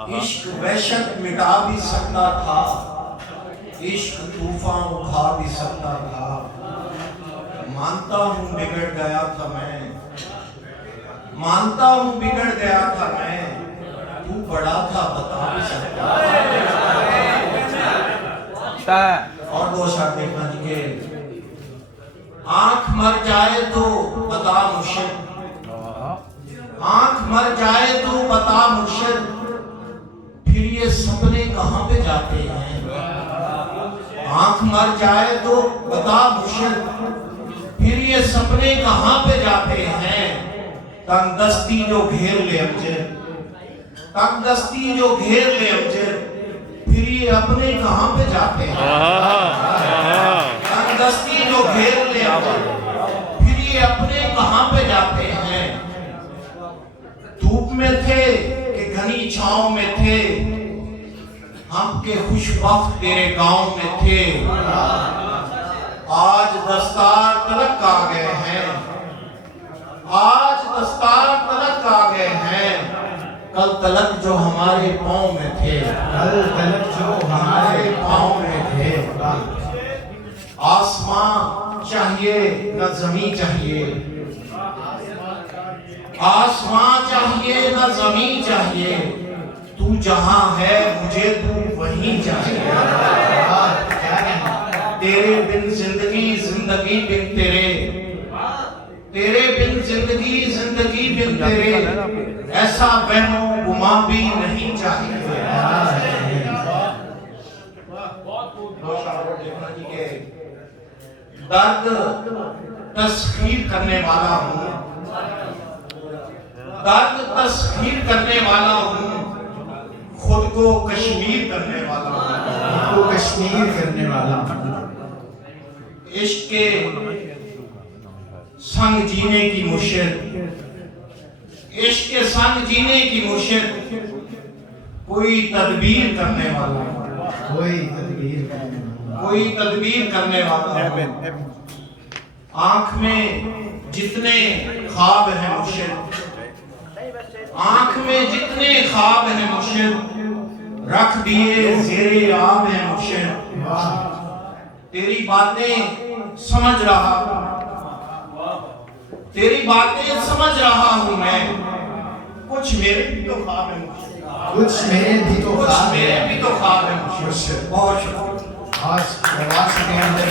इश्क वहशत मिटा भी सकता था, इश्क तूफान उठा भी सकता था। मानता हूँ बिगड़ गया था मैं, मानता हूँ बिगड़ गया था मैं, तू बड़ा था बता भी सकता था। और दो शब्द देखना जी के आंख मर जाए तो बता मुर्शिद, आंख मर जाए तो बता मुर्शिद, फिर ये सपने कहाँ पे जाते हैं। आंख मर जाए तो बता मुर्शिद, फिर ये सपने कहाँ पे जाते हैं। तंगदस्ती जो घेर ले अमजद, तंगदस्ती जो घेर ले अमजद, फिर ये अपने कहाँ पे जाते हैं। तंगदस्ती जो घेर ले अमजद, फिर ये अपने कहाँ पे जाते हैं। धूप में थे कि घनी छांव में थे, हम के खुशबख्त तेरे गांव में थे। आज दस्तार तलक आ गए हैं, आज दस्तार तलक आ गए हैं, कल तलक जो हमारे पाँव में थे, कल तलक जो हमारे पाँव में थे। आसमां चाहिए न जमीन चाहिए, आसमां चाहिए न जमीन चाहिए, तू जहां है मुझे तू वहीं चाहिए। तेरे बिन जिंदगी जिंदगी बिन तेरे, तेरे बिन जिंदगी जिंदगी बिन तेरे, ऐसा वहमो गुमा भी नहीं चाहिए। दर्द तस्खीर करने वाला हूँ, दर्द तस्खीर करने वाला हूँ, खुद को कश्मीर करने वाला हूँ, खुद को कश्मीर करने वाला हूँ। इश्क के संग जीने की मुर्शिद, इश्क के संग जीने की मुर्शिद, कोई तदबीर करने वाला, कोई तदबीर करने वाला, कोई तदबीर करने वाला। आंख में जितने ख्वाब हैं मुर्शिद, आंख में जितने ख्वाब हैं मुर्शिद, रख दिए ज़ेरे आब हैं मुर्शिद। तेरी बातें समझ रहा, तेरी बातें समझ रहा हूँ मैं, कुछ मेरे भी तो ख्वाब हैं मुर्शिद, कुछ मेरे भी तो ख्वाब, मेरे भी तो ख्वाब हैं मुर्शिद। बहुत शुक्रिया। आज प्रवास के अंदर